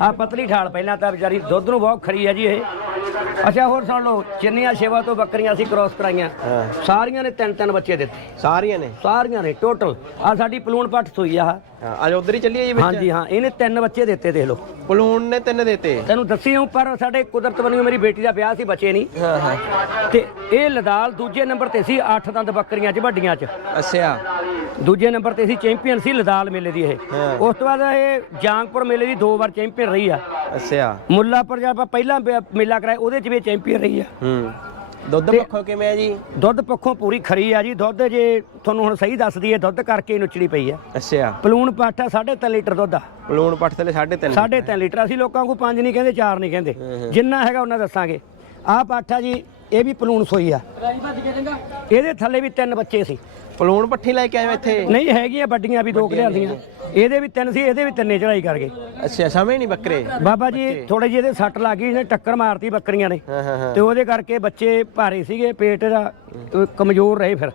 ਆ ਪਤਲੀ ਠਾਲ ਪਹਿਲਾਂ ਤਾਂ ਵਿਚਾਰੀ ਦੁੱਧ ਨੂੰ ਬਹੁਤ ਖਰੀ ਹੈ ਜੀ ਇਹ। ਅੱਛਾ ਹੋਰ ਸੁਣ ਲਓ ਚਿੰਨੀਆਂ ਸੇਵਾ ਤੋਂ ਬੱਕਰੀਆਂ ਅਸੀਂ ਕ੍ਰੋਸ ਕਰਾਈਆਂ ਹਾਂ। ਸਾਰੀਆਂ ਨੇ ਤਿੰਨ ਤਿੰਨ ਬੱਚੇ ਦਿੱਤੇ। ਸਾਰੀਆਂ ਨੇ? ਸਾਰੀਆਂ ਨੇ ਟੋਟਲ ਆ ਸਾਡੀ ਪਲੂਣ ਪੱਟ ਸੂਈ ਆ। ਆਹ। ਹਾਂ ਅੱਜ ਉਧਰ ਹੀ ਚੱਲੀਏ ਜੀ ਵਿੱਚ? ਹਾਂਜੀ ਹਾਂ ਇਹਨੇ ਤਿੰਨ ਬੱਚੇ ਦਿੱਤੇ ਦੇਖ ਲਓ। ਪਲੂਣ ਨੇ ਤਿੰਨ ਦਿੱਤੇ। ਤੈਨੂੰ ਦੱਸੀ ਹੂੰ ਪਰ ਸਾਡੇ ਕੁਦਰਤ ਵੱਲੋਂ ਮੇਰੀ ਬੇਟੀ ਦਾ ਵਿਆਹ ਸੀ ਬੱਚੇ ਨਹੀਂ ਹਾਂ ਹਾਂ। ਤੇ ਇਹ ਲਦਾਲ ਦੂਜੇ ਨੰਬਰ ਤੇ ਸੀ 8 ਦੰਦ ਬੱਕਰੀਆਂ 'ਚ ਵੱਡੀਆਂ 'ਚ। ਅੱਛਾ। ਦੂਜੇ ਨੰਬਰ ਤੇ ਸੀ ਚੈਂਪੀਅਨ ਸੀ ਲਦਾਲ ਮੇਲੇ ਦੀ ਇਹ। ਹਾਂ। ਉਸ ਤੋਂ ਬਾਅਦ ਇਹ ਜਾਂਗਪੁਰ ਮੇਲੇ ਦੀ ਦੋ ਵਾਰ ਚੈਂਪੀਅਨ ਰਹੀ ਆ। ਅੱਛਾ। ਮੁੱਲਾਪੁਰ ਜਦ ਆਪਾਂ ਪਹਿਲਾਂ ਬ- ਮੇਲਾ ਕਰਾਇਆ ਉਹਦੇ 'ਚ ਵੀ ਚੈਂਪੀਅਨ ਰਹੀ ਆ। ਹੂੰ। ਦੁੱਧ ਪੱਖੋਂ ਕਿਵੇਂ ਆ ਜੀ? ਦੁੱਧ ਪੱਖੋਂ ਪੂਰੀ ਖਰੀ ਆ ਜੀ। ਦੁੱਧ ਜੇ ਤੁਹਾਨੂੰ ਹੁਣ ਸਹੀ ਦੱਸ ਦਈਏ ਦੁੱਧ ਕਰਕੇ ਹੀ ਨੁਚੜੀ ਪਈ ਆ। ਅੱਛਾ। ਪਲੂਣ ਪਾਠਾ 3.5 ਲੀਟਰ ਦੁੱਧ ਆ। ਪਲੂਣ ਪੱਠ ਥਲੇ 3.5 3.5 ਲੀਟਰ। ਅਸੀਂ ਲੋਕਾਂ ਨੂੰ 5 ਨਹੀਂ ਕਹਿੰਦੇ 4 ਨਹੀਂ ਕਹਿੰਦੇ। ਜਿੰਨਾ ਹੈਗਾ ਉਹਨਾਂ ਦੱਸਾਂਗੇ। ਆਹ ਪਾਠਾ ਜੀ ਇਹ ਵੀ ਪਲੂਣ ਸੋਈ ਆ। ਇਹਦੇ ਥੱਲੇ ਵੀ ਤਿੰਨ ਬੱਚੇ ਸੀ। ਪਲੂਣ ਪੱਠੀ ਲੈ ਕੇ ਆਏ ਹੋ ਇੱਥੇ? ਨਹੀਂ ਹੈਗੀਆਂ ਵੱਡੀਆਂ ਵੀ ਦੋ ਘਲਿਆਂਦੀਆਂ ਇਹਦੇ ਵੀ ਤਿੰਨ ਸੀ ਇਹਦੇ ਵੀ ਤਿੰਨੇ ਚੜਾਈ ਕਰ ਗਏ ਅੱਛਾ ਸਮੇਂ ਨਹੀਂ ਬੱਕਰੇ। ਬਾਬਾ ਜੀ ਥੋੜੇ ਜਿਹੇ ਇਹਦੇ ਸੱਟ ਲੱਗ ਗਈ ਇਹਨੇ ਟੱਕਰ ਮਾਰਤੀ ਬੱਕਰੀਆਂ ਨੇ। ਹਾਂ ਹਾਂ ਹਾਂ। ਤੇ ਉਹਦੇ ਕਰਕੇ ਬੱਚੇ ਭਾਰੇ ਸੀਗੇ ਪੇਟ ਦਾ ਅਹ ਕਮਜ਼ੋਰ ਰਹੇ ਫਿਰ।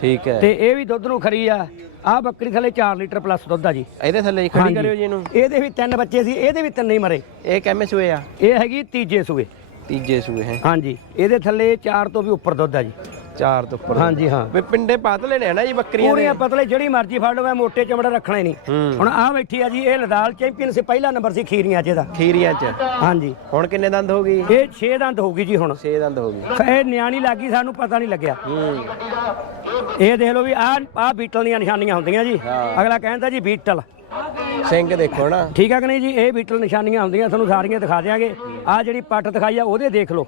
ਠੀਕ ਹੈ। ਤੇ ਇਹ ਵੀ ਦੁੱਧ ਨੂੰ ਖਰੀ ਆ। ਆਹ ਬੱਕਰੀ ਥੱਲੇ 4 ਲੀਟਰ ਪਲੱਸ ਦੁੱਧ ਆ ਜੀ। ਇਹਦੇ ਥੱਲੇ ਖੜੀ ਹਾਂਜੀ। ਕਰਿਓ ਜੀ ਇਹਨੂੰ। ਇਹਦੇ ਵੀ ਤਿੰਨ ਬੱਚੇ ਸੀ ਇਹਦੇ ਵੀ ਤਿੰਨ ਹੀ ਮਰੇ। ਇਹ ਕਿਵੇਂ ਸੂਏ ਆ? ਇਹ ਹੈਗੀ ਤੀਜੇ ਸੂਏ। ਤੀਜੇ ਸੂਏ ਹੈ? ਹਾਂਜੀ ਇਹਦੇ ਥੱਲੇ 4 ਤੋਂ ਵੀ ਉੱਪਰ ਦੁੱਧ ਆ ਜੀ। ਚਾਰ ਤੋਂ ਉੱਪਰ ਹਾਂਜੀ ਹਾਂ। ਵੀ ਪਿੰਡੇ ਪਾਤਲੇ ਨੇ ਨਾ ਜੀ ਬੱਕਰੀਆਂ ਦੇ? ਪੂਰੀਆਂ ਪਤਲੇ ਜਿਹੜੀ ਮਰਜ਼ੀ ਫੜ ਲਵੇ ਮੋਟੇ ਚਮੜਾ ਰੱਖਣਾ ਹੀ ਨਹੀਂ। ਹੂੰ। ਹੁਣ ਆਹ ਬੈਠੀ ਆ ਜੀ ਇਹ ਲਦਾਲ ਚੈਂਪੀਅਨ ਸੀ ਪਹਿਲਾ ਨੰਬਰ ਸੀ ਖੀਰੀਆਂ 'ਚ ਇਹਦਾ। ਖੀਰੀਆਂ ਚ? ਹਾਂਜੀ। ਹੁਣ ਕਿੰਨੇ ਦੰਦ ਹੋ ਗਈ? ਇਹ 6 ਦੰਦ ਹੋਊਗੀ ਜੀ ਹੁਣ। 6 ਦੰਦ ਹੋ ਗਈ ਇਹ ਨਿਆਣੀ ਲੱਗੀ ਸਾਨੂੰ ਪਤਾ ਨਹੀਂ ਲੱਗਿਆ। ਹੂੰ। ਇਹ ਦੇਖ ਲਓ ਵੀ ਆਹ ਆਹ ਬੀਟਲ ਦੀਆਂ ਨਿਸ਼ਾਨੀਆਂ ਹੁੰਦੀਆਂ ਜੀ। ਹਾਂ। ਅਗਲਾ ਕਹਿੰਦਾ ਜੀ ਬੀਟਲ। ਸਿੰਘ ਦੇਖੋ ਨਾ। ਠੀਕ ਆ ਕਿ ਨਹੀਂ ਜੀ? ਇਹ ਬੀਟਲ ਨਿਸ਼ਾਨੀਆਂ ਹੁੰਦੀਆਂ ਤੁਹਾਨੂੰ ਸਾਰੀਆਂ ਦਿਖਾ ਦਿਆਂਗੇ। ਆਹ ਜਿਹੜੀ ਪੱਟ ਦਿਖਾਈ ਆ ਉਹਦੇ ਦੇਖ ਲਓ।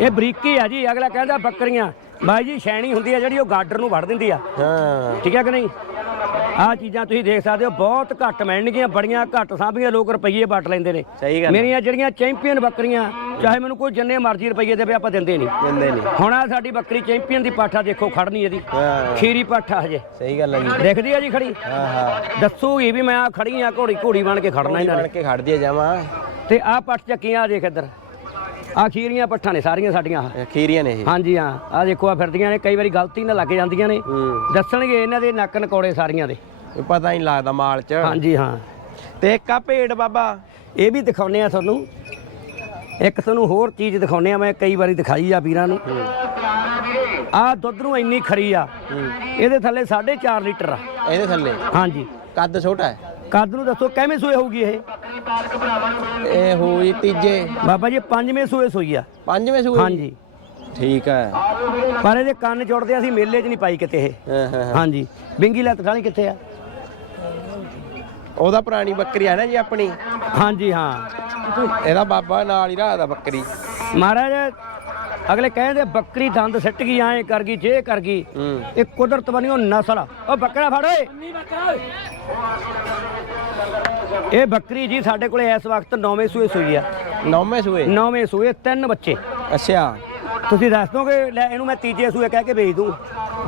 ਇਹ ਬਰੀਕੀ ਆ ਜੀ ਅਗਲਾ ਕਹਿੰਦਾ ਬੱਕਰੀਆਂ। ਬਾਈ ਜੀ ਸ਼ੈਣੀ ਹੁੰਦੀ ਆ ਜਿਹੜੀ ਉਹ ਗਾਡਰ ਨੂੰ ਵੜ ਦਿੰਦੀ ਆ। ਹਾਂ। ਠੀਕ ਹੈ ਕਿ ਨਹੀਂ? ਆਹ ਚੀਜ਼ਾਂ ਤੁਸੀਂ ਦੇਖ ਸਕਦੇ ਹੋ ਬਹੁਤ ਘੱਟ ਮਿਲਣਗੀਆਂ ਬੜੀਆਂ ਘੱਟ ਸਾਂਭੀਆਂ ਲੋਕ ਰੁਪਈਏ ਵੱਟ ਲੈਂਦੇ ਨੇ। ਸਹੀ ਗੱਲ ਮੇਰੀਆਂ ਜਿਹੜੀਆਂ ਚੈਂਪੀਅਨ ਬੱਕਰੀਆਂ ਚਾਹੇ ਮੈਨੂੰ ਕੋਈ ਜਿੰਨੇ ਮਰਜ਼ੀ ਰੁਪਈਏ ਦੇਵੇ ਆਪਾਂ ਦਿੰਦੇ ਨਹੀਂ। ਦਿੰਦੇ ਨਹੀਂ। ਹੁਣ ਆ ਸਾਡੀ ਬੱਕਰੀ ਚੈਂਪੀਅਨ ਦੀ ਪਾਠਾ ਦੇਖੋ ਖੜਨੀ ਇਹਦੀ। ਖੀਰੀ ਪਾਠਾ ਹਜੇ। ਸਹੀ ਗੱਲ ਹੈ ਜੀ। ਦਿਖਦੀ ਆ ਜੀ ਖੜੀ? ਹਾਂ ਹਾਂ। ਦੱਸੂਗੀ ਵੀ ਮੈਂ ਆ ਖੜੀ ਆ ਘੋੜੀ ਘੋੜੀ ਬਣ ਕੇ ਖੜਨਾ ਇਹਨਾਂ ਬਣ ਨੇ ਕੇ ਖੜ ਦਿਆ ਜਾਵਾਂ ਤੇ ਆਹ ਪੱਠ ਚੱਕੀਆਂ ਆ ਦੇਖ ਇੱਧਰ। ਆ ਖੀਰੀਆਂ ਪੱਠਾਂ ਨੇ ਸਾਰੀਆਂ ਸਾਡੀਆਂ। ਆਹ। ਖੀਰੀਆਂ ਨੇ ਇਹ। ਹਾਂਜੀ ਹਾਂ। ਆ ਦੇਖੋ ਆ ਫਿਰਦੀਆਂ ਨੇ ਕਈ ਵਾਰੀ ਗਲਤੀ ਨਾਲ ਲੱਗ ਜਾਂਦੀਆਂ ਨੇ। ਹੂੰ। ਦੱਸਣਗੇ ਇਹਨਾਂ ਦੇ ਨੱਕ ਨਕੌੜੇ ਸਾਰੀਆਂ ਦੇ। ਇਹ ਪਤਾ ਨਹੀਂ ਲੱਗਦਾ ਮਾਲ ਚ। ਹਾਂਜੀ ਹਾਂ। ਤੇ ਇੱਕ ਆ ਭੇਡ ਬਾਬਾ। ਇਹ ਵੀ ਦਿਖਾਉਨੇ ਆ ਤੁਹਾਨੂੰ। ਇੱਕ ਤੁਹਾਨੂੰ ਹੋਰ ਚੀਜ਼ ਦਿਖਾਉਨੇ ਆ ਮੈਂ ਕਈ ਵਾਰੀ ਦਿਖਾਈ ਆ ਵੀਰਾਂ ਨੂੰ। ਆ ਦੁੱਧ ਨੂੰ ਇੰਨੀ ਖਰੀ ਆ। ਇਹਦੇ ਥੱਲੇ 4.5 ਲੀਟਰ ਆ। ਇਹਦੇ ਥੱਲੇ? ਹਾਂਜੀ। ਕੱਦ ਛੋਟਾ ਹੈ? ਕੱਦ ਨੂੰ ਦੱਸੋ ਕਿਵੇਂ ਸੂਏ ਹੋਊਗੀ ਇਹ? ਇਹ ਹੋਈ ਤੀਜੇ। ਬਾਬਾ ਜੀ ਪੰਜਵੇਂ ਸੂਏ ਸੂਈ ਆ। ਪੰਜਵੇਂ ਸੂਏ। ਹਾਂਜੀ। ਠੀਕ ਹੈ। ਪਰ ਇਹਦੇ ਕੰਨ ਜੁੜਦੇ ਅਸੀਂ ਮੇਲੇ 'ਚ ਨਹੀਂ ਪਾਈ ਕਿਤੇ ਇਹ। ਹਾਂਜੀ। ਬਿੰਗੀ ਲੱਤ ਠਾਣੀ ਕਿੱਥੇ ਆ? ਉਹਦਾ ਪੁਰਾਣੀ ਬੱਕਰੀ ਹੈ ਨਾ ਜੀ ਆਪਣੀ। ਹਾਂਜੀ ਹਾਂ। ਇਹਦਾ ਬਾਬਾ ਨਾਲ ਹੀ ਰੱਖਦਾ ਬੱਕਰੀ। ਮਹਾਰਾਜ ਅਗਲੇ ਕਹਿੰਦੇ ਬੱਕਰੀ ਦੰਦ ਸਿੱਟ ਗਈ ਐ ਕਰ ਗਈ ਜੇ ਕਰ ਗਈ। ਇਹ ਕੁਦਰਤ ਬਣੀ ਉਹ ਨਸਲ। ਆ। ਉਹ ਬੱਕਰਾ ਫੜ ਓਏ। ਇਹ ਬੱਕਰੀ ਜੀ ਸਾਡੇ ਕੋਲੇ ਇਸ ਵਕਤ ਨੌਵੇਂ ਸੂਏ ਸੂਈ ਆ। ਨੌਵੇਂ ਸੂਏ? ਨੌਵੇਂ ਸੂਏ ਤਿੰਨ ਬੱਚੇ। ਅੱਛਾ। ਤੁਸੀਂ ਦੱਸ ਦੋਗੇ ਲੈ ਇਹਨੂੰ ਮੈਂ ਤੀਜੇ ਸੂਏ ਕਹਿ ਕੇ ਵੇਚ ਦੂੰ।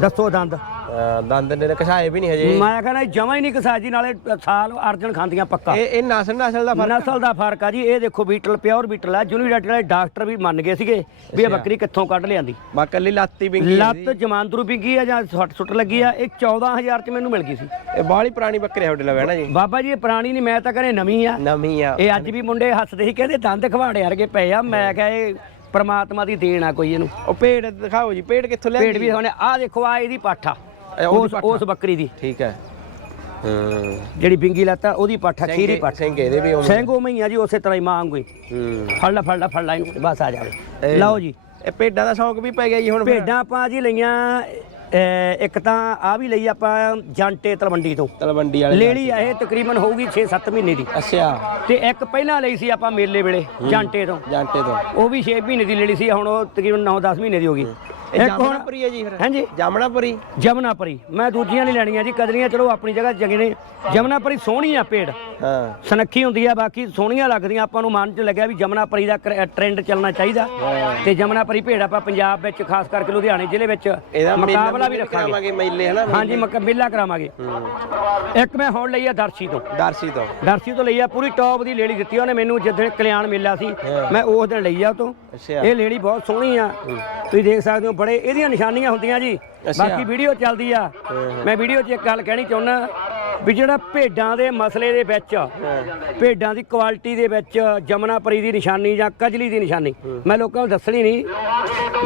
ਦੱਸੋ ਦੰਦ। ਅਹ ਦੰਦ ਨੇ ਕਛਾਏ ਵੀ ਨਹੀਂ ਹਜੇ। ਮੈਂ ਕਹਿੰਦਾ ਜਮਾ ਹੀ ਨਹੀਂ ਕਸਾਜੀ ਨਾਲੇ ਸਾਲ ਅਰਜਨ ਖਾਂਦੀਆਂ ਪੱਕਾ। ਇਹ ਇਹ ਨਸਲ ਨਸਲ ਦਾ ਫ਼ਰਕ ਨਸਲ ਦਾ ਫ਼ਰਕ ਆ ਜੀ ਇਹ ਦੇਖੋ ਬੀਟਲ ਪਿਓਰ ਬੀਟਲ ਆ। ਯੂਨੀਵਰਸਿਟੀ ਵਾਲੇ ਡਾਕਟਰ ਵੀ ਮੰਨ ਗਏ ਸੀਗੇ ਵੀ ਇਹ ਬੱਕਰੀ ਕਿੱਥੋਂ ਕੱਢ ਲਿਆਂਦੀ। ਬਾ ਕੱਲੀ ਲਾਤੀ ਬਿੰਗੀ ਲੱਤ ਜਮਾਂਦਰੂ ਵਿੰਗੀ ਆ ਜਾਂ ਸੁੱਟ ਸੁੱਟ ਲੱਗੀ ਆ ਇਹ 14000 ਚ ਮੈਨੂੰ ਮਿਲ ਗਈ ਸੀ। ਇਹ ਬਾਹਲੀ ਪੁਰਾਣੀ ਬੱਕਰੀ ਤੁਹਾਡੇ ਲਵੇ ਨਾ ਜੀ? ਬਾਬਾ ਜੀ ਇਹ ਪੁਰਾਣੀ ਨਹੀਂ ਮੈਂ ਤਾਂ ਕਹਿੰਦੇ ਨਵੀਂ ਆ। ਨਵੀਂ ਆ। ਇਹ ਅੱਜ ਵੀ ਮੁੰਡੇ ਹੱਸਦੇ ਸੀ ਕਹਿੰਦੇ ਦੰਦ ਖਵਾੜੇ ਵਰਗੇ ਪਏ ਆ। ਮੈਂ ਕਿਹਾ ਇਹ ਪ੍ਰਮਾਤਮਾ ਦੀ ਦੇਣ ਆ ਕੋਈ ਇਹਨੂੰ। ਉਹ ਭੇਡ ਦਿਖਾਓ ਜੀ ਭੇਡ ਕਿੱਥੋਂ ਲਿਆ ਭੇਡ ਵੀ ਹੋਣੇ ਆ ਦੇਖੋ ਆ ਇਹਦੀ ਪਾਠਾ ਉਹਦੀ ਉਸ ਪਾਠਾ। ਉਸ ਬੱਕਰੀ ਦੀ। ਠੀਕ ਹੈ। ਹੂੰ। ਜਿਹੜੀ ਬਿੰਗੀ ਲੱਤਾ ਉਹਦੀ ਪਾਠਾ ਖੀਰੀ ਸਿੰਘ ਪਾਠਾ। ਸਿੰਘ ਇਹਦੇ ਵੀ ਉਵੇਂ। ਸਿੰਘ ਉਹ ਮਈਆ ਜੀ ਉਸੇ ਤਰ੍ਹਾਂ ਹੀ ਮਾਂਗ ਗਈ ਹੂੰ। ਫੜ ਲੈ ਫੜ ਲੈ ਫੜ ਲੈ ਇਹਨੂੰ ਬਸ ਆ ਜਾਵੇ ਇਹ- ਲਓ ਜੀ। ਇਹ ਭੇਡਾਂ ਦਾ ਸ਼ੌਂਕ ਵੀ ਪੈ ਗਿਆ ਜੀ ਹੁਣ ਫਿਰ? ਭੇਡਾਂ ਆਪਾਂ ਜੀ ਲਈਆਂ ਅਹ, ਇੱਕ ਤਾਂ ਆ ਵੀ ਲਈ ਆਪਾਂ ਜਾਂਟੇ ਤਲਵੰਡੀ ਤੋਂ। ਤਲਵੰਡੀ ਵਾਲੇ ਲੇਲੀ ਆ ਇਹ ਤਕਰੀਬਨ ਹੋਊਗੀ 6-7 ਮਹੀਨੇ ਦੀ। ਅੱਛਾ। ਤੇ ਇੱਕ ਪਹਿਲਾਂ ਲਈ ਸੀ ਆਪਾਂ ਮੇਲੇ ਵੇਲੇ ਜਾਂਟੇ ਤੋਂ। ਜਾਂਟੇ ਤੋਂ। ਉਹ ਵੀ 6 ਮਹੀਨੇ ਦੀ ਲੇਲੀ ਸੀ ਹੁਣ ਉਹ ਤਕਰੀਬਨ 9-10 ਮਹੀਨੇ ਦੀ ਹੋ ਗਈ। ਇਹ ਇੱਕ ਹੁਣ ਜਾਮਣਾਪੁਰੀ ਹੈ ਜੀ ਫਿਰ। ਹਾਂਜੀ। ਜਾਮਣਾਪੁਰੀ। ਜਮਨਾਪਰੀ ਮੈਂ ਦੂਜੀਆਂ ਨਹੀਂ ਲੈਣੀਆਂ ਜੀ ਕਦਰੀਆਂ ਚਲੋ ਆਪਣੀ ਜਗ੍ਹਾ ਚੰਗੇ ਨੇ। ਜਮਨਾਪਰੀ ਸੋਹਣੀ ਆ ਪੇੜ। ਹਾਂ। ਸਨੱਖੀ ਹੁੰਦੀ ਆ ਬਾਕੀ ਸੋਹਣੀਆਂ ਲੱਗਦੀਆਂ ਆਪਾਂ ਨੂੰ ਮਨ 'ਚ ਲੱਗਿਆ ਵੀ ਜਮਨਾਪਰੀ ਦਾ ਟ੍ਰੈਂਡ ਚੱਲਣਾ ਚਾਹੀਦਾ। ਤੇ ਜਮਨਾਪਰੀ ਭੇਡ ਆਪਾਂ ਪੰਜਾਬ ਵਿੱਚ ਖਾਸ ਕਰਕੇ ਲੁਧਿਆਣੇ ਜ਼ਿਲ੍ਹੇ ਵਿੱਚ ਇਹਦਾ ਮੇਲਾ ਮੁਕਾਬਲਾ ਵੀ ਰੱਖਾਂਗੇ। ਕਰਾਵਾਂਗੇ ਮੇਲੇ ਹਨਾ ਹਾਂਜੀ ਮੁਕ- ਮੇਲਾ ਕਰਾਵਾਂਗੇ। ਇੱਕ ਮੈਂ ਹੁਣ ਲਈ ਆ ਦਰਸ਼ੀ ਤੋਂ। ਦਰਸ਼ੀ ਤੋਂ। ਦਰਸ਼ੀ ਤੋਂ ਲਈ ਆ ਪੂਰੀ ਟੌਪ ਦੀ ਲੇੜੀ ਦਿੱਤੀ ਉਹਨੇ ਮੈਨੂੰ ਜਿੱਦਣ ਕਲਿਆਣ ਮੇਲਾ ਸੀ ਹਾਂ। ਮੈਂ ਉਸ ਦਿਨ ਲਈ ਆ ਉਹ ਤੋਂ। ਅੱਛਾ। ਇਹ ਲੇੜੀ ਬਹੁਤ ਸੋਹਣੀ ਆ। ਤੁਸੀਂ ਦੇਖ ਸਕਦੇ ਹੋ ਬੜੇ ਇਹਦੀਆਂ ਨਿਸ਼ਾਨੀਆਂ ਹੁੰਦੀਆਂ ਜੀ। ਬਾਕੀ ਵੀਡੀਓ ਚੱਲਦੀ ਆ। ਮੈਂ ਵੀਡੀਓ 'ਚ ਇੱਕ ਗੱਲ ਕਹਿਣੀ ਚਾਹੁੰਦਾ ਵੀ ਜਿਹੜਾ ਭੇਡਾਂ ਦੇ ਮਸਲੇ ਦੇ ਵਿੱਚ ਭੇਡਾਂ ਦੀ ਕੁਆਲਿਟੀ ਦੇ ਵਿੱਚ ਜਮਨਾਪਰੀ ਦੀ ਨਿਸ਼ਾਨੀ ਜਾਂ ਕਜਲੀ ਦੀ ਨਿਸ਼ਾਨੀ ਮੈਂ ਲੋਕਾਂ ਨੂੰ ਦੱਸਣੀ ਨਹੀਂ।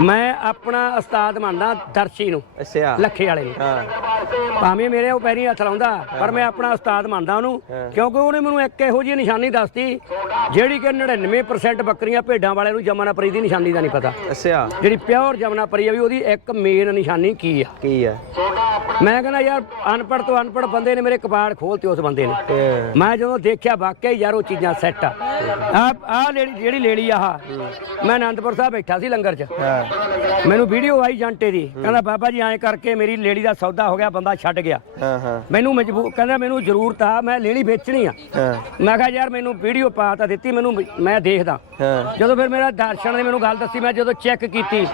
ਮੈਂ ਆਪਣਾ ਉਸਤਾਦ ਮੰਨਦਾ ਦਰਸ਼ੀ ਨੂੰ ਅੱਛਾ। ਲੱਖੇ ਵਾਲੇ ਨੂੰ। ਭਾਵੇਂ ਮੇਰੇ ਉਹ ਪੈਰੀ ਹੱਥ ਲਾਉਂਦਾ ਪਰ ਮੈਂ ਆਪਣਾ ਉਸਤਾਦ ਮੰਨਦਾ ਉਹਨੂੰ ਕਿਉਂਕਿ ਉਹਨੇ ਮੈਨੂੰ ਇੱਕ ਇਹੋ ਜਿਹੀ ਨਿਸ਼ਾਨੀ ਦੱਸਤੀ ਜਿਹੜੀ ਕਿ 99% ਬੱਕਰੀਆਂ ਭੇਡਾਂ ਵਾਲੇ ਨੂੰ ਜਮਨਾਪਰੀ ਦੀ ਨਿਸ਼ਾਨੀ ਦਾ ਨਹੀਂ ਪਤਾ। ਅੱਛਾ। ਜਿਹੜੀ ਪਿਓਰ ਜਮਨਾਪਰੀ ਆ ਵੀ ਉਹਦੀ ਇੱਕ ਮੇਨ ਨਿਸ਼ਾਨੀ ਕੀ ਆ? ਕੀ ਆ? ਮੈਂ ਕਹਿੰਦਾ ਯਾਰ ਅਨਪੜ੍ਹ ਤੋਂ ਅਨਪੜ੍ਹ ਬੰਦੇ ਨੇ ਮੇਰੇ ਕਪਾੜ ਖੋਲਤੇ ਉਸ ਬੰਦੇ ਨੇ। ਮੈਂ ਜਦੋਂ ਦੇਖਿਆ ਵਾਕਿਆ ਹੀ ਯਾਰ ਉਹ ਚੀਜ਼ਾਂ ਸੈੱਟ ਆ। ਆ ਆ ਲੇੜੀ ਜਿਹੜੀ ਲੇੜੀ ਆਹ। ਮੈਂ ਆਨੰਦਪੁਰ ਸਾਹਿਬ ਬੈਠਾ ਸੀ ਲੰਗਰ 'ਚ। ਮੈਨੂੰ ਵੀਡੀਓ ਆਈ ਜੰਟੇ ਦੀ। ਕਹਿੰਦਾ ਬਾਬਾ ਜੀ ਐਂ ਕਰਕੇ ਮੇਰੀ ਲੇੜੀ ਦਾ ਸੌਦਾ ਹੋ ਗਿਆ ਬੰਦਾ ਛੱਡ ਗਿਆ। ਮੈਨੂੰ ਮਜਬੂਰ ਕਹਿੰਦਾ ਮੈਨੂੰ ਜ਼ਰੂਰਤ ਆ ਮੈਂ ਲੇੜੀ ਵੇਚਣੀ ਆ। ਮੈਂ ਕਿਹਾ ਯਾਰ ਮੈਨੂੰ ਵੀਡੀਓ ਪਾ ਤਾਂ ਦਿੱਤੀ ਮੈਨੂੰ ਮੈਂ ਦੇਖਦਾ। ਜਦੋਂ ਫਿਰ ਮੇਰਾ ਦਰਸ਼ਨ ਨੇ ਮੈਨੂੰ ਗੱਲ ਦੱਸੀ ਮੈਂ ਜਦੋਂ ਚੈੱਕ ਕੀਤੀ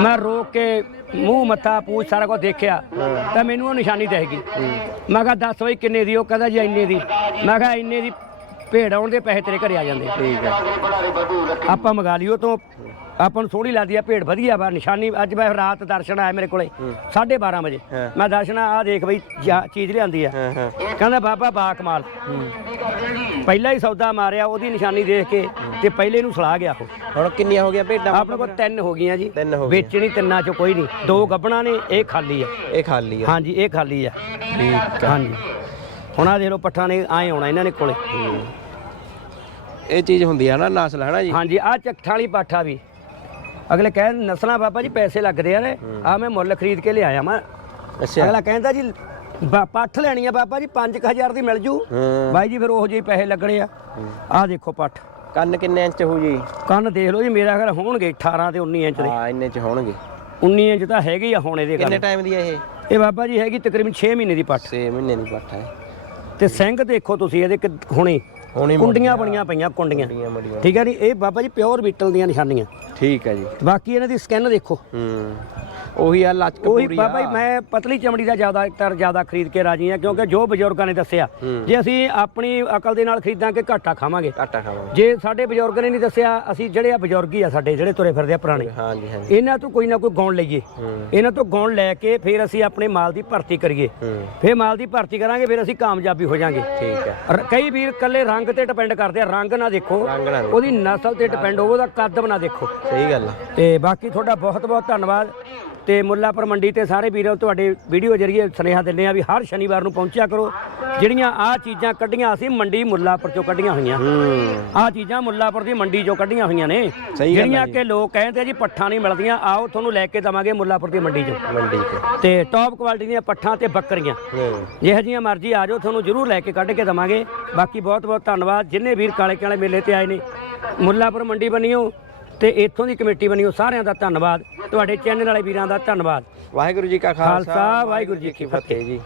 ਮੈਂ ਰੋਕ ਕੇ ਮੂੰਹ ਮੱਥਾ ਪੂਛ ਸਾਰਾ ਕੁਝ ਦੇਖਿਆ ਤਾਂ ਮੈਨੂੰ ਉਹ ਨਿਸ਼ਾਨੀ ਦਿਖ ਗਈ ਮੈਂ ਕਿਹਾ ਦੱਸ ਬਈ ਕਿੰਨੇ ਦੀ? ਉਹ ਕਹਿੰਦਾ ਜੀ ਇੰਨੇ ਦੀ। ਮੈਂ ਕਿਹਾ ਇੰਨੇ ਦੀ ਭੇਡ ਆਉਣ ਦੇ ਪੈਸੇ ਤੇਰੇ ਘਰੇ ਆ ਜਾਂਦੇ ਠੀਕ ਹੈ ਆਪਾਂ ਮੰਗਾ ਲਿਓ ਤੋਂ ਆਪਾਂ ਨੂੰ ਥੋੜੀ ਲੱਗਦੀ ਆ ਭੇਡ ਵਧੀਆ ਵਾ ਨਿਸ਼ਾਨੀ ਅੱਜ ਮੈਂ ਰਾਤ ਦਰਸ਼ਨ ਆਇਆ ਮੇਰੇ ਕੋਲੇ 12:30 ਵਜੇ। ਮੈਂ ਦਰਸ਼ਨ ਆ ਦੇਖ ਬਈ ਚੀਜ਼ ਲਿਆਂਦੀ ਆ। ਕਹਿੰਦਾ ਬਾਬਾ ਬਾ ਕਮਾਲ। ਪਹਿਲਾ ਹੀ ਸੌਦਾ ਮਾਰਿਆ ਉਹਦੀ ਨਿਸ਼ਾਨੀ ਦੇਖ ਕੇ ਤੇ ਪਹਿਲੇ ਨੂੰ ਸਲਾ ਗਿਆ ਉਹ। ਹੁਣ ਕਿੰਨੀਆਂ ਹੋ ਗਈਆਂ ਭੇਡਾਂ? ਆਪਣੇ ਕੋਲ ਤਿੰਨ ਹੋ ਗਈਆਂ ਜੀ। ਤਿੰਨ ਹੋ ਗਈਆਂ। ਵੇਚਣੀ ਤਿੰਨਾਂ ਚੋਂ ਕੋਈ ਨਹੀਂ। ਦੋ ਗੱਬਣਾ ਨੇ ਇਹ ਖਾਲੀ ਆ। ਇਹ ਖਾਲੀ ਆ। ਹਾਂਜੀ ਇਹ ਖਾਲੀ ਆ। ਠੀਕ ਹਾਂਜੀ। ਹੁਣ ਆ ਦੇਖ ਲਓ ਪੱਠਾ ਨੇ ਆਏ ਆਉਣਾ ਇਹਨਾਂ ਨੇ ਕੋਲੇ। ਇਹ ਚੀਜ਼ ਹੁੰਦੀ ਆ ਨਾ ਨਸਲ ਹੈ ਨਾ ਜੀ? ਹਾਂਜੀ ਆ ਚੱਠਾਂ ਵਾਲੀ ਪਾਠਾ ਵੀ। ਅਗਲੇ ਕਹਿਣ ਨਸਲਾਂ ਬਾਬਾ ਜੀ ਪੈਸੇ ਲੱਗਦੇ ਆ ਨੇ ਆ ਮੈਂ ਮੁੱਲ ਖਰੀਦ ਕੇ ਲਿਆਇਆ ਮੈਂ ਅੱਛਾ। ਅਗਲਾ ਕਹਿੰਦਾ ਜੀ ਪੱਠ ਲੈਣੀ ਆ ਬਾਬਾ ਜੀ 5000 ਦੀ ਮਿਲ ਜੂ। ਬਾਈ ਜੀ ਫਿਰ ਉਹੋ ਜਿਹੇ ਪੈਸੇ ਲੱਗਣੇ ਆ। ਆ ਦੇਖੋ ਪੱਠ। ਕੰਨ ਕਿੰਨੇ ਇੰਚ ਹੋ ਜੀ? ਕੰਨ ਦੇਖ ਲਓ ਜੀ ਮੇਰਾ ਘਰ ਹੋਣਗੇ 18 ਤੇ 19 ਇੰਚ ਦੇ। ਹਾਂ ਇੰਨੇ ਚ ਹੋਣਗੇ। 19 ਇੰਚ ਤਾਂ ਹੈਗੇ ਹੀ ਆ ਹੁਣ ਇਹਦੇ ਕਿੰਨੇ ਘਰ ਟਾਈਮ ਦੀ ਆ ਇਹ? ਇਹ ਬਾਬਾ ਜੀ ਹੈਗੀ ਤਕਰੀਬਨ 6 ਮਹੀਨੇ ਦੀ ਪੱਠ। 6 ਮਹੀਨੇ ਦੀ ਪੱਠ ਹੈ। ਤੇ ਸਿੰਘ ਦੇਖੋ ਤੁਸੀਂ ਇਹਦੇ ਕਿ- ਹੁਣੇ। ਹੁਣੀ ਕੁੰਡੀਆਂ ਬਣੀਆਂ ਪਈਆਂ ਕੁੰਡੀਆਂ। ਠੀਕ ਹੈ ਨਹੀਂ ਇਹ ਬਾਬਾ ਜੀ ਪਿਓਰ ਬੀਟਲ ਦੀਆਂ ਨਿਸ਼ਾਨੀਆਂ। ਠੀਕ ਹੈ ਜੀ। ਬਾਕੀ ਇਹਨਾਂ ਦੀ ਸਕਿਨ ਦੇਖੋ। ਹੂੰ। ਉਹੀ ਆ ਲਚਕ ਉਹੀ ਪੂਰੀ ਬਾਬਾ ਜੀ ਆ ਮੈਂ ਪਤਲੀ ਚਮੜੀ ਦਾ ਜ਼ਿਆਦਾਤਰ ਜ਼ਿਆਦਾ ਖਰੀਦ ਕੇ ਰਾਜੀ ਹਾਂ ਕਿਉਂਕਿ ਜੋ ਬਜ਼ੁਰਗਾਂ ਨੇ ਦੱਸਿਆ। ਜੇ ਅਸੀਂ ਆਪਣੀ ਅਕਲ ਦੇ ਨਾਲ ਖਰੀਦਾਂਗੇ ਘਾਟਾ ਖਾਵਾਂਗੇ। ਆਟਾ ਖਾਵਾਂਗੇ। ਜੇ ਸਾਡੇ ਬਜ਼ੁਰਗ ਨੇ ਨਹੀਂ ਦੱਸਿਆ ਅਸੀਂ ਜਿਹੜੇ ਆ ਬਜ਼ੁਰਗ ਹੀ ਆ ਸਾਡੇ ਜਿਹੜੇ ਤੁਰੇ ਫਿਰਦੇ ਆ ਪੁਰਾਣੇ। ਹਾਂਜੀ ਹਾਂਜੀ। ਇਹਨਾਂ ਤੋਂ ਕੋਈ ਨਾ ਕੋਈ ਗੁਣ ਲਈਏ। ਇਹਨਾਂ ਤੋਂ ਗੁਣ ਲੈ ਕੇ ਫਿਰ ਅਸੀਂ ਆਪਣੇ ਮਾਲ ਦੀ ਭਰਤੀ ਕਰੀਏ। ਫਿਰ ਮਾਲ ਦੀ ਭਰਤੀ ਕਰਾਂਗੇ ਫਿਰ ਅਸੀਂ ਕਾਮਯਾਬੀ ਹੋ ਜਾਾਂਗੇ। ਠੀਕ ਹੈ। ਕਈ ਵੀਰ ਕੱਲੇ ਰੰਗ ਤੇ ਡਿਪੈਂਡ ਕਰਦੇ ਆ ਰੰਗ ਨਾ ਦੇਖੋ। ਰੰਗ ਨਾ ਉਹਦੀ ਨਸਲ ਤੇ ਡਿਪੈਂਡ ਹੋਵੇ ਉਹਦਾ ਕੱਦ ਨਾ ਦੇਖੋ। ਸਹੀ ਗੱਲ ਆ। ਤੇ ਬਾਕੀ ਤੁਹਾਡਾ ਬਹੁਤ ਬਹੁਤ ਧੰਨਵਾਦ। ਤੇ ਮੁੱਲਾਪੁਰ ਮੰਡੀ ਤੇ ਸਾਰੇ ਵੀਰੋ ਤੁਹਾਡੇ ਵੀਡੀਓ ਜਰੀਏ ਸੁਨੇਹਾ ਦਿੰਦੇ ਆ ਵੀ ਹਰ ਸ਼ਨੀਵਾਰ ਨੂੰ ਪਹੁੰਚਿਆ ਕਰੋ। ਜਿਹੜੀਆਂ ਆ ਚੀਜ਼ਾਂ ਕੱਢੀਆਂ ਅਸੀਂ ਮੰਡੀ ਮੁੱਲਾਪੁਰ ਚੋਂ ਕੱਢੀਆਂ ਹੋਈਆਂ। ਹੂੰ। ਆ ਚੀਜ਼ਾਂ ਮੁੱਲਾਪੁਰ ਦੀ ਮੰਡੀ ਚੋਂ ਕੱਢੀਆਂ ਹੋਈਆਂ ਨੇ। ਗੱਲ ਆ ਜਿਹੜੀਆਂ ਕਿ ਲੋਕ ਕਹਿੰਦੇ ਜੀ ਪੱਠਾਂ ਨਹੀਂ ਮਿਲਦੀਆਂ ਆਓ ਤੁਹਾਨੂੰ ਲੈ ਕੇ ਦਵਾਂਗੇ ਮੁੱਲਾਪੁਰ ਦੀ ਮੰਡੀ ਚੋਂ। ਮੰਡੀ ਤੇ ਤੇ ਟੌਪ ਕੁਆਲਿਟੀ ਦੀਆਂ ਪੱਠਾਂ ਤੇ ਬੱਕਰੀਆਂ। ਹੂੰ। ਜਿਹੋ ਜਿਹੀਆਂ ਮਰਜ਼ੀ ਆ ਜਾਓ ਤੁਹਾਨੂੰ ਜ਼ਰੂਰ ਲੈ ਕੇ ਕੱਢ ਕੇ ਦਵਾਂਗੇ। ਬਾਕੀ ਬਹੁਤ ਬਹੁਤ ਧੰਨਵਾਦ। ਜਿੰਨੇ ਵੀਰ ਕਾਲੇ ਕਾਲੇ ਮੇਲੇ ਤੇ ਆਏ ਨੇ। ਮੁੱਲਾਪੁਰ ਮੰਡੀ ਬਣੀਓ ਤੇ ਇੱਥੋਂ ਦੀ ਕਮੇਟੀ ਬਣੀਓ ਸਾਰਿਆਂ ਦਾ ਧੰਨਵਾਦ। ਤੁਹਾਡੇ ਚੈਨਲ ਵਾਲੇ ਵੀਰਾਂ ਦਾ ਧੰਨਵਾਦ। ਵਾਹਿਗੁਰੂ ਜੀ ਕਾ ਖਾਲਸਾ, ਵਾਹਿਗੁਰੂ ਜੀ ਕੀ ਫਤਿਹ। ਜੀ।